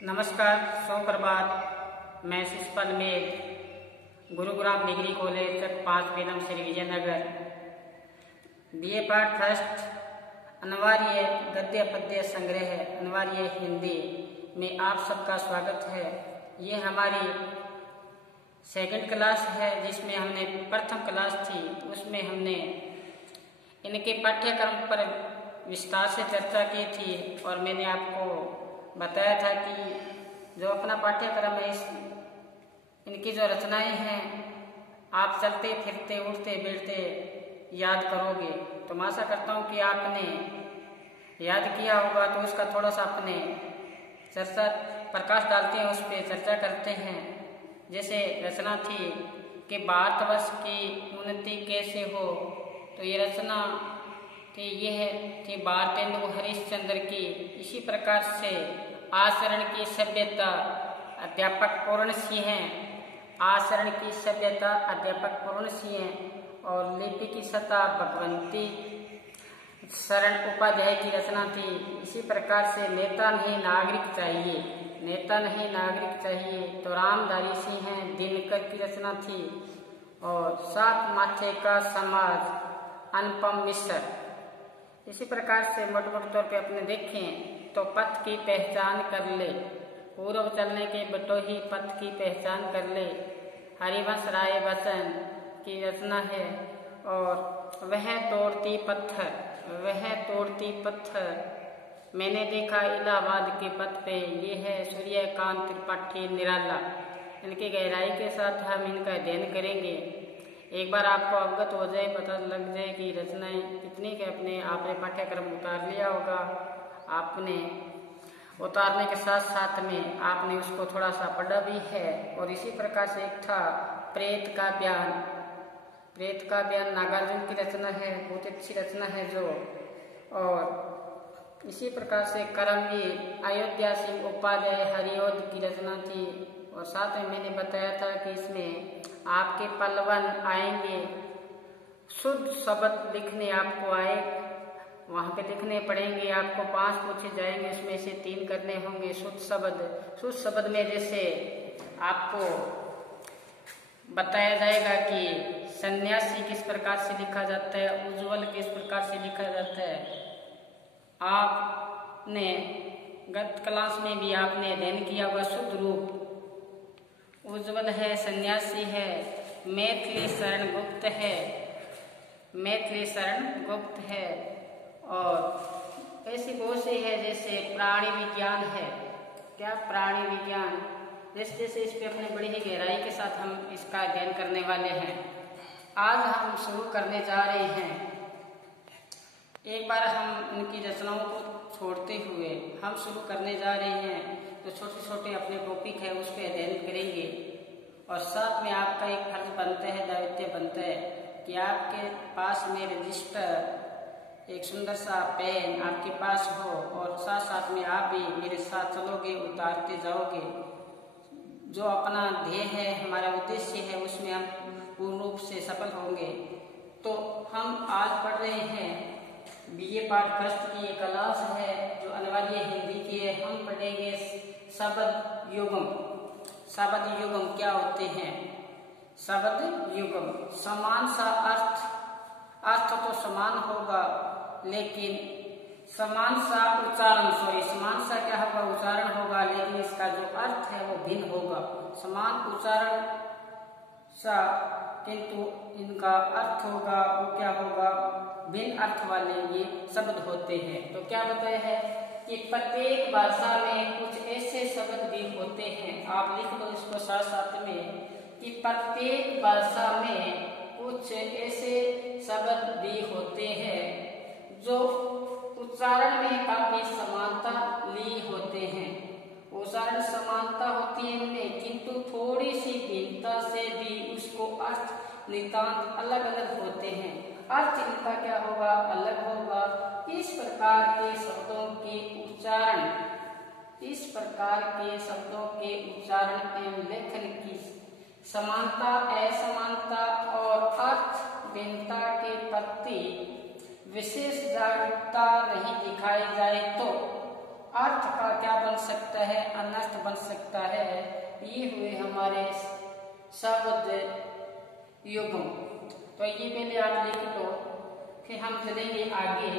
नमस्कार, सुप्रभात। मैं शिषपाल मेघ, गुरुग्राम डिग्री कॉलेज 5 बेलम Shri Vijaynagar, BA part first अनिवार्य गद्य पद्य संग्रह अनिवार्य हिंदी में आप सबका स्वागत है। ये हमारी सेकंड क्लास है, जिसमें हमने प्रथम क्लास थी उसमें हमने इनके पाठ्यक्रम पर विस्तार से चर्चा की थी और मैंने आपको बताया था कि जो अपना पाठ्यक्रम है इनकी जो रचनाएं हैं आप चलते फिरते उठते बैठते याद करोगे। तो मैं आशा करता हूँ कि आपने याद किया होगा। तो उसका थोड़ा सा अपने चर्चा प्रकाश डालते हैं, उस पर चर्चा करते हैं। जैसे रचना थी कि भारतवर्ष की उन्नति कैसे हो, तो ये रचना थी यह थी भारतेंदु हरिश्चंद्र की। इसी प्रकार से आचरण की सभ्यता अध्यापक पूर्ण सिंह, आचरण की सभ्यता अध्यापक पूर्ण सिंह और लिपि की सत्ता भगवंती शरण उपाध्याय की रचना थी। इसी प्रकार से नेता नहीं नागरिक चाहिए, नेता नहीं नागरिक चाहिए तो रामधारी सिंह दिनकर की रचना थी। और सात माथे का समाज अनुपम मिश्र। इसी प्रकार से मोटे तौर पे अपने देखें तो पथ की पहचान कर ले, पूर्व चलने के बटोही पथ की पहचान कर ले, हरिवंश राय बच्चन की रचना है। और वह तोड़ती पत्थर, वह तोड़ती पत्थर मैंने देखा इलाहाबाद के पथ पे, ये है सूर्यकांत त्रिपाठी निराला। इनकी गहराई के साथ हम इनका अध्ययन करेंगे। एक बार आपको अवगत हो जाए, पता लग जाए कि रचनाएं कितनी के अपने आपने पाठ्यक्रम उतार लिया होगा। आपने उतारने के साथ साथ में आपने उसको थोड़ा सा पढ़ा भी है। और इसी प्रकार से एक था प्रेत का बयान, प्रेत का बयान नागार्जुन की रचना है, बहुत अच्छी रचना है जो। और इसी प्रकार से करमवीर अयोध्या सिंह उपाध्याय हरिओद की रचना थी। और साथ में मैंने बताया था कि इसमें आपके पलवन आएंगे, शुद्ध शब्द लिखने आपको आए, वहाँ पे लिखने पड़ेंगे आपको। 5 पूछे जाएंगे, उसमें से 3 करने होंगे शुद्ध शब्द। शुद्ध शब्द में जैसे आपको बताया जाएगा कि सन्यासी किस प्रकार से लिखा जाता है, उज्जवल किस प्रकार से लिखा जाता है। आपने गत क्लास में भी आपने अध्ययन किया हुआ शुद्ध रूप उज्जवल है, सन्यासी है, मैथिली शरण गुप्त है, मैथिली शरण गुप्त है। और ऐसी बहुत सी है, जैसे प्राणी विज्ञान है, क्या प्राणी विज्ञान, जैसे जैसे इस पे अपने बड़ी ही गहराई के साथ हम इसका अध्ययन करने वाले हैं। आज हम शुरू करने जा रहे हैं। एक बार हम उनकी रचनाओं को छोड़ते हुए हम शुरू करने जा रहे हैं, तो छोटे छोटे अपने टॉपिक है उस पर अध्ययन करेंगे। और साथ में आपका एक फर्ज बनता है, दायित्व बनता है कि आपके पास में रजिस्टर, एक सुंदर सा पेन आपके पास हो और साथ साथ में आप भी मेरे साथ चलोगे, उतारते जाओगे। जो अपना ध्येय है, हमारा उद्देश्य है, उसमें हम पूर्ण रूप से सफल होंगे। तो हम आज पढ़ रहे हैं बीए पार्ट फर्स्ट की ये क्लास है जो अनिवार्य हिंदी की है। हम पढ़ेंगे शब्द युगम। शब्द युगम क्या होते हैं? शब्द युगम समान सा अर्थ, अर्थ तो समान होगा लेकिन समान सा उच्चारण, समान सा क्या होगा, उच्चारण होगा, लेकिन इसका जो अर्थ है वो भिन्न होगा। समान उच्चारण सा किंतु इनका अर्थ होगा वो क्या होगा, भिन्न अर्थ वाले ये शब्द होते हैं। तो क्या बताया है कि प्रत्येक भाषा में कुछ ऐसे शब्द भी होते हैं, आप लिख लो इसको साथ साथ में, कि प्रत्येक भाषा में कुछ ऐसे शब्द भी होते हैं जो उच्चारण में काफी समानता ली होते हैं। उच्चारण समानता होती है इनमें, किंतु थोड़ी सी भिन्नता से भी उसको अर्थ नितांत अलग अलग होते हैं। अर्थ इनका क्या होगा, अलग होगा। इस प्रकार के शब्दों के उच्चारण, इस प्रकार के शब्दों के उच्चारण एवं लेखन की समानता, असमानता और अर्थ भिन्नता के प्रति विशेष जागरूकता नहीं दिखाई जाए तो अर्थ का क्या बन सकता है, अनर्थ बन सकता है। ये हुए हमारे शब्द युग्म। तो ये पहले आप लिख लो, फिर हम चलेंगे आगे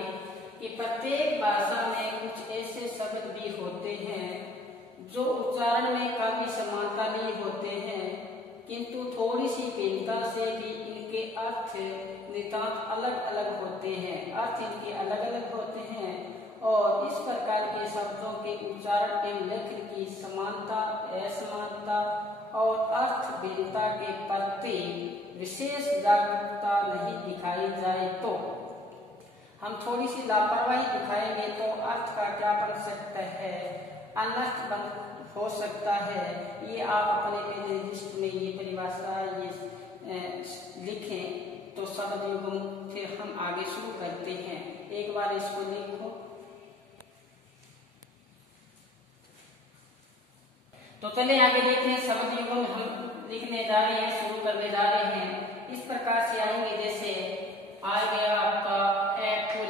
कि प्रत्येक भाषा में कुछ ऐसे शब्द भी होते हैं जो उच्चारण में काफी समानता नहीं होते हैं, किंतु थोड़ी सी भिन्नता से भी इनके अर्थ नितांत अलग अलग होते हैं। अर्थ इनके अलग अलग होते हैं और इस प्रकार के शब्दों के उच्चारण एवं लेखन की समानता, असमानता और अर्थ भिन्नता के प्रति विशेष जागरूकता नहीं दिखाई जाए तो हम थोड़ी सी लापरवाही दिखाएंगे तो अर्थ का क्या बन सकता है, अनर्थ बन हो सकता है। ये आप अपने पहले लिस्ट में ये परिभाषा ये लिखें तो शब्द युग्म फिर हम आगे शुरू करते हैं। एक बार इसको लिखो। तो चलिए आगे देखें, शब्द युग्म हम लिखने जा रहे हैं, शुरू करने जा रहे हैं। इस प्रकार से आएंगे, जैसे आ गया आपका एप्पल,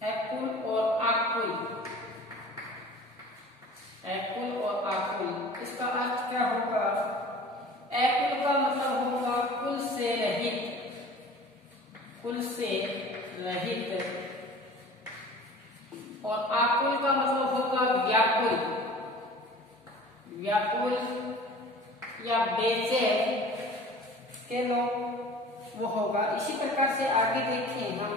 एप्पल और आकुल, एप्पल और आकुल। इसका अर्थ क्या होगा? एप्पल का मतलब होगा कुल से रहित, कुल से रहित, और आकुल का मतलब होगा व्याकुल, व्याकुल या बेचैन के लोग वो होगा। इसी प्रकार से आगे देखें हम,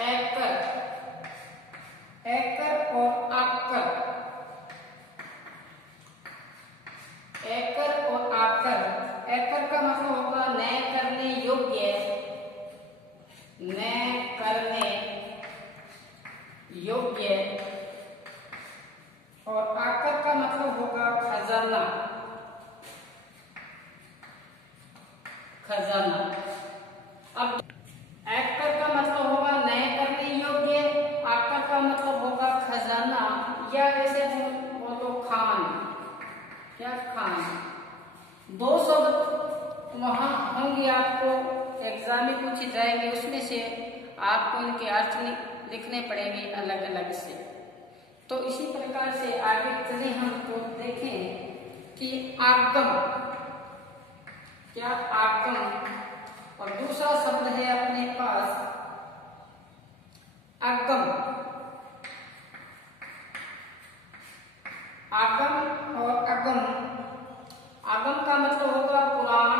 एकर, एकर और आकर, एकर और आकर। एकर का मतलब होगा न करने योग्य, न करने योग्य, और आकर का मतलब होगा खजाना, खजाना। अब एकर का मतलब होगा न करने योग्य, आकर का मतलब होगा खजाना, या ऐसे बोलो खान, क्या खान। दो शब्द वहां होंगे, आपको एग्जाम में पूछे जाएंगे, उसमें से आपको इनके अर्थ लिखने पड़ेंगे अलग अलग से। तो इसी प्रकार से आगे चले हम तो देखें कि आगम, क्या आगम, और दूसरा शब्द है अपने पास आगम, आगम और अगम। आगम का मतलब होगा पुराण,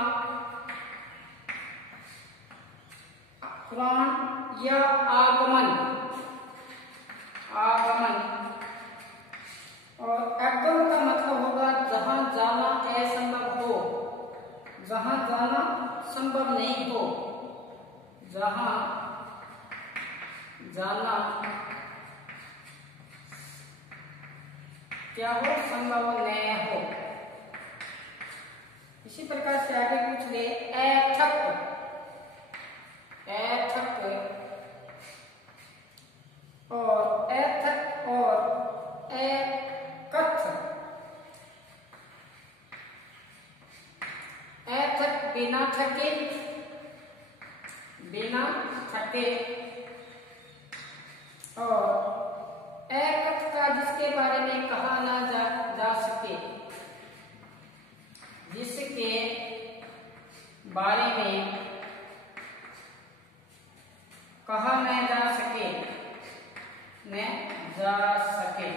पुराण या आगमन, आगमन। और अगम का मतलब होगा जहां जाना असंभव हो, जहां जाना संभव नहीं हो, जहां जाना क्या हो, संभव न हो। इसी प्रकार से आगे पूछ ले, ऐथक, ऐथक और ऐथक और एकथ। ऐथक बिना थके, बिना थके, और एकथ का जिसके बारे में कहा ना जा सके, जिसके बारे में कहा न जा सके, न जा सके।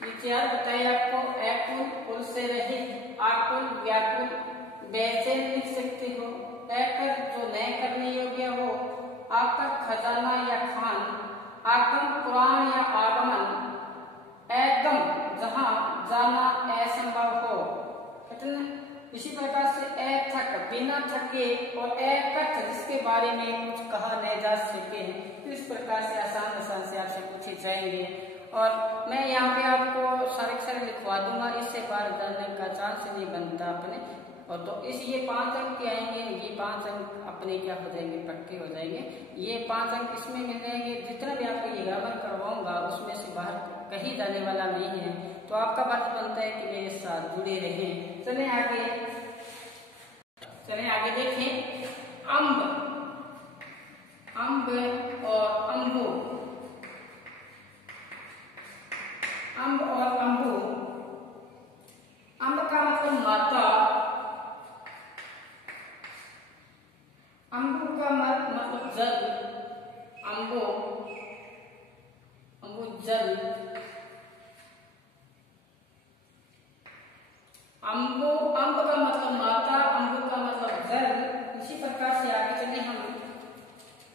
ये चार बताइए आपको, एकुल कुल से रहित, आकुल व्याकुल, बेचैन लिख सकते हो, एकर जो न करने योग्य हो, आकर खजाना या खान, आगम पुराण या आगमन, एकदम जहां जाना असंभव हो। इसी प्रकार से ऐथक बिना थके, और एकथ जिसके बारे में कुछ कहा नहीं जा सके। इस प्रकार से आसान आसान से आपसे पूछे जाएंगे, और मैं यहाँ पे आपको सारे अक्षर लिखवा दूंगा, इससे बाहर जाने का चांस नहीं बनता अपने। और तो इस ये 5 अंक के आएंगे, ये 5 अंक अपने क्या हो जाएंगे, पक्के हो जाएंगे। ये 5 अंक इसमें मिल जाएंगे। जितना भी आपको ये ग्रामर करवाऊंगा उसमें से बाहर कहीं जाने वाला नहीं है। तो आपका फर्ज बनता है कि मेरे साथ जुड़े रहें। चलें आगे देखें। अम्ब, अम्ब और अम्बू, अम्ब और अम्बू। अम्ब का मतलब माता, अम्बू का मतलब जल, अम्बो, अम्बू जल, अम्बो, अम्ब का मतलब माता, अम्बू का मतलब जल। इसी प्रकार से आगे चले हम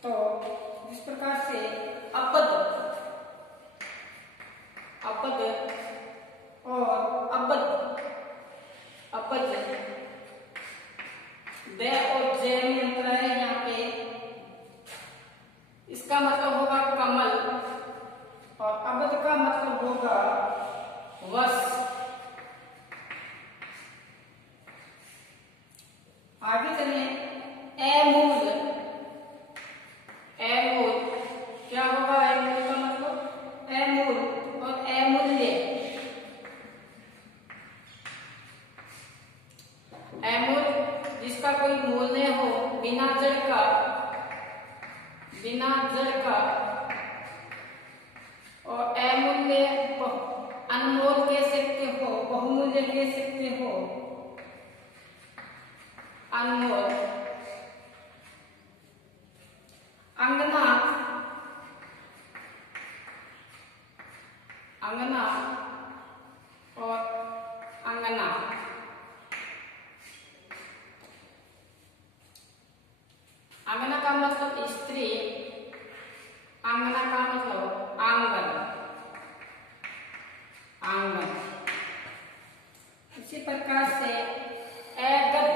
तो जिस प्रकार से अपद, अपद और अबद, अपद, द और ज में अंतर है यहाँ पे। इसका मतलब होगा कमल और अबद का मतलब होगा वश। आगे चले। एमूल, एमूल क्या होगा? एमूल का मतलब एमूल और एमूल्य। एमूल जिसका कोई मूल नहीं हो, बिना जड़ का, बिना जड़ का। और अमूल्य अनमोल कह सकते हो, बहुमूल्य कह सकते हो, अनमोल। अंगना, अंगना और अंगना। अंगना का मतलब स्त्री, अंगना का मतलब आंगन, आंगन। इसी प्रकार से एगद,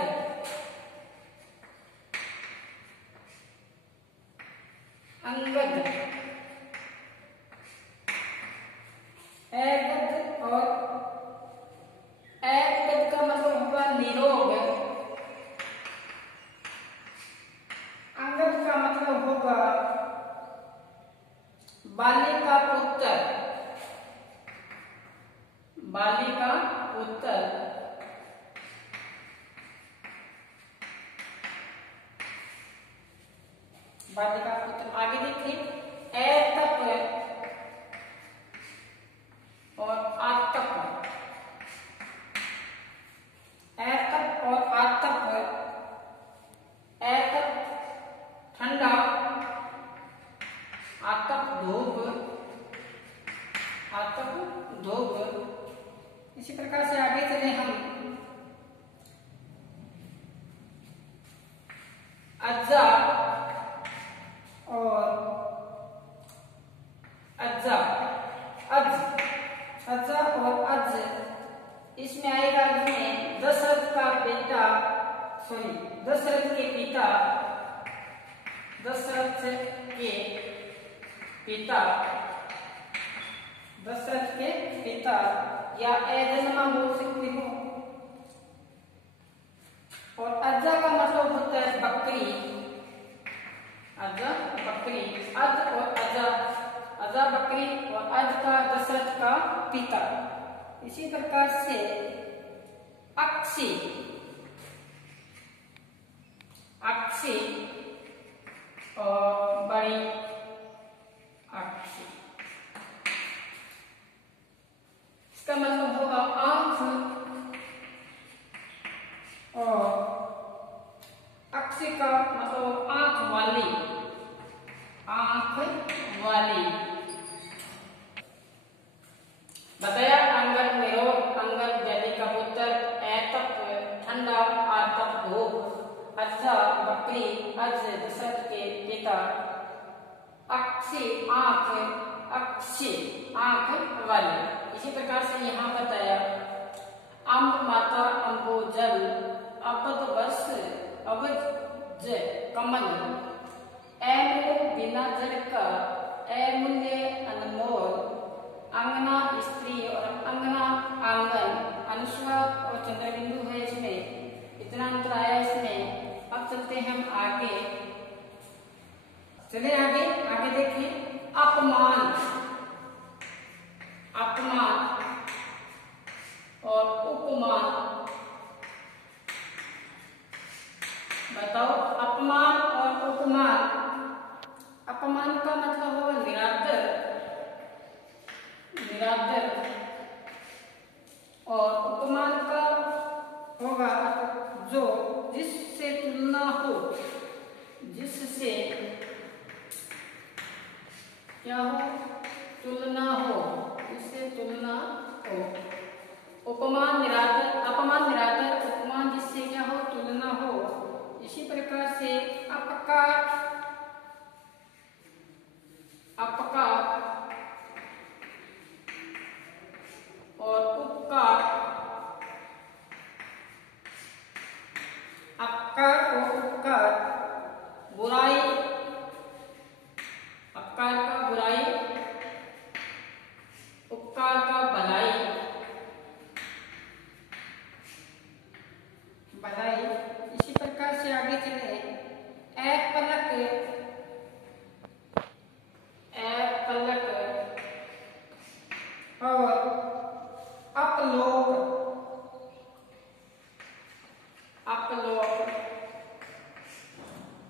अंगद, एगद और एगद का मतलब होगा निरोग। अंगद का मतलब होगा बाली का पुत्र, बाली का पुत्र। बाली का पुत्र। आगे देखिए। एतप और आतप, एतप और आतप। एतप ठंडा, आतप धूप, आतप धूप। इसी प्रकार से आगे चले हम। अज्जा और अज्जा, अज, अज्जा और अज। इसमें आएगा इसमें दशरथ का बेटा, सॉरी दशरथ के पिता, दशरथ के पिता, दशरथ के पिता या एजन्मा बोल सकते हो। और अज्जा का मतलब होता है बकरी, अज्जा बकरी। अज और अजा, अजा बकरी और अज का दशरथ का पिता। इसी प्रकार से अक्षी, अक्षी और बड़ी अक्षी। इसका मतलब होगा आंख। और अक्षी का मतलब आंख वाली, आंख वाली। बताया अंगद निरोग, अंगद जली का पुत्र, एतप ठंडा, आतप धूप, अज्जा बकरी, अज दशरथ के पिता, अक्षी आंख, अक्षी आंख वाली। इसी प्रकार से यहाँ बताया अम्ब माता, अम्बो जल, अपद वश, अवज कमल, एमूल बिना जड़ का, एमूल्य अनमोल, अंगना स्त्री और अंगना आंगन। अनुस्वार और चंद्रबिंदु है इसमें, इतना अंतर आया इसमें। अब चलते हैं हम आगे। चले आगे, आगे देखिए। अपमान, अपमान और उपमान। बताओ अपमान और उपमान। अपमान का मतलब होगा निरादर, निरादर, और उपमान का होगा जो जिससे तुलना हो, जिससे क्या हो, तुलना हो, जिससे तुलना हो। उपमान निरादर, अपमान निरादर, उपमान जिससे क्या हो, तुलना हो। इसी प्रकार से अपकार, अपकार और उपकार, अपकार और उपकार, बुराई, अपकार का बुराई, उपकार का भलाई, भलाई। इसी प्रकार से आगे चले, अपलक, अपलक और अपलोक, अपलोक,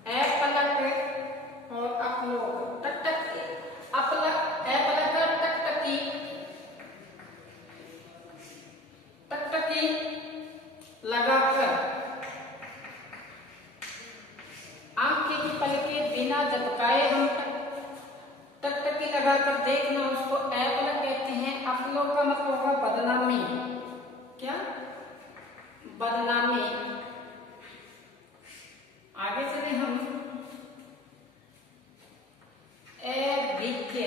अपलक और अपलोक। टकटकी, अपलक, अपलक, टकटकी, टकटकी लगाकर, आंखें की पलकें बिना झपकाए हम टकटकी लगाकर देखना, उसको अपलक कहते हैं। अपलोक का मतलब होगा बदनामी। क्या? बदनामी। आगे चले हम, अभिज्ञ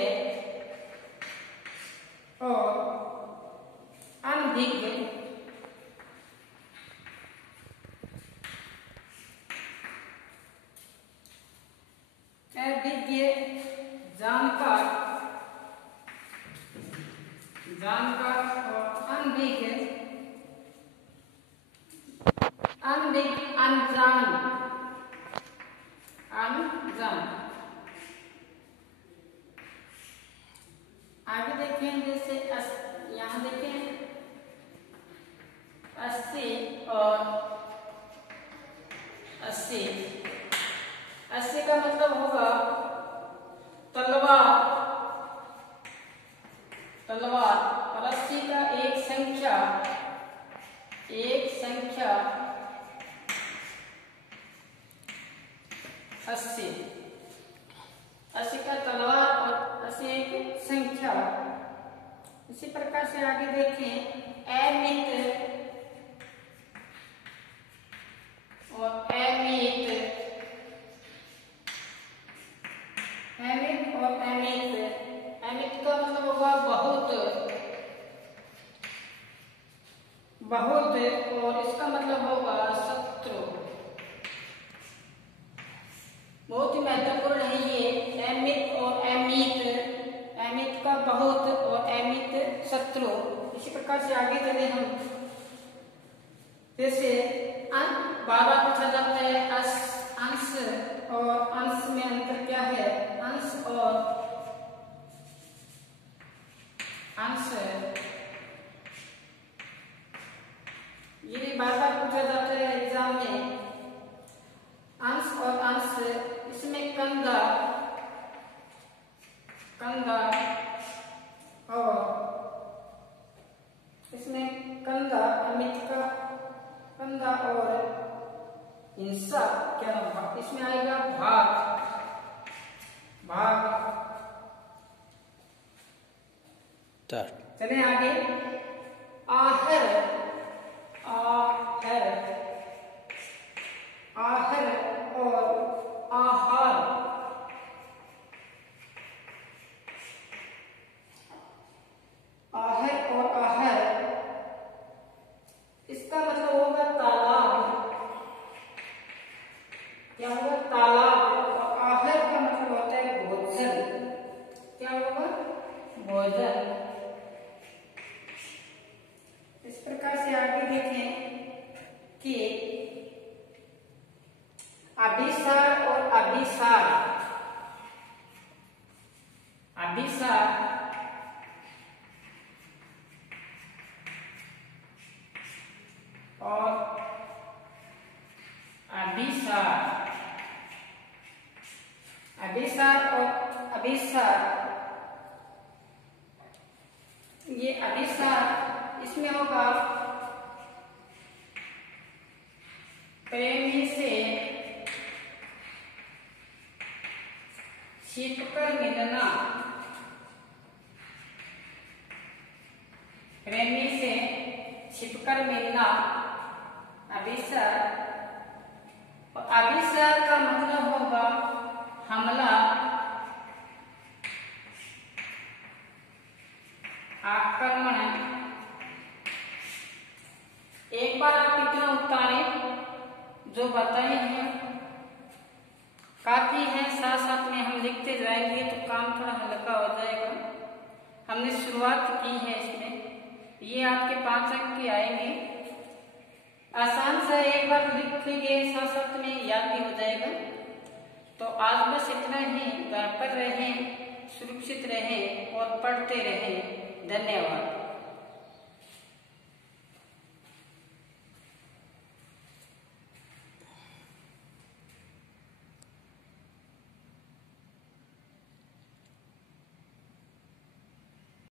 और अनभिज्ञ। अभिज्ञ जानकार, जानकार, और अनभिज्ञ, अनभिज्ञ अनजान, अनजान। आगे देखें, जैसे यहाँ देखें 80 और 80। 80 का मतलब होगा तलवार, तलवार, और 80 का एक संख्या, एक संख्या 80। 80 का तलवार और 80 एक संख्या। इसी प्रकार से आगे देखें, अमित और अमित, अमित और अमित। अमित का मतलब होगा बहुत, बहुत, और इसका मतलब होगा शत्रु। बहुत ही महत्वपूर्ण है ये अमित और अमित। अमित का बहुत और अमित शत्रु। इसी प्रकार से आगे चले हम, जैसे बार बार पूछा जाता है अंश और अंश में अंतर क्या है। अंश और अंश, ये भी बार बार पूछा जाता है एग्जाम में। अंश और अंश, इसमें कंधा, कंधा, और इसमें कंधा, अमित का कंधा, और हिंसा क्या होगा, इसमें आएगा भाग, भाग। चले आगे, आहर, आहर, आहर और आहार। आहर और आहार, इसका मतलब होगा तालाब। क्या होगा? तालाब। और आहर का मतलब होता है भोजन। क्या होगा? भोजन। इस प्रकार से आगे देखें कि अभिसार और अभिसार, अभिसार, अभिसार, अभिसार और अभिसार, ये अभिसार इसमें होगा प्रेमी से छिपकर मिलना, प्रेमी से छिपकर मिलना अभिसार। और अभिसार का मतलब होगा हमला, आक्रमण। एक बार आप इतना उतारे जो बताए हैं काफी है, साथ साथ में हम लिखते जाएंगे तो काम थोड़ा हल्का हो जाएगा। हमने शुरुआत की है इसमें, ये आपके 5 अंक के आएंगे। आसान से एक बार लिखेंगे, साथ साथ में याद भी हो जाएगा। तो आज बस इतना ही। घर पर रहें, सुरक्षित रहें और पढ़ते रहें। धन्यवाद।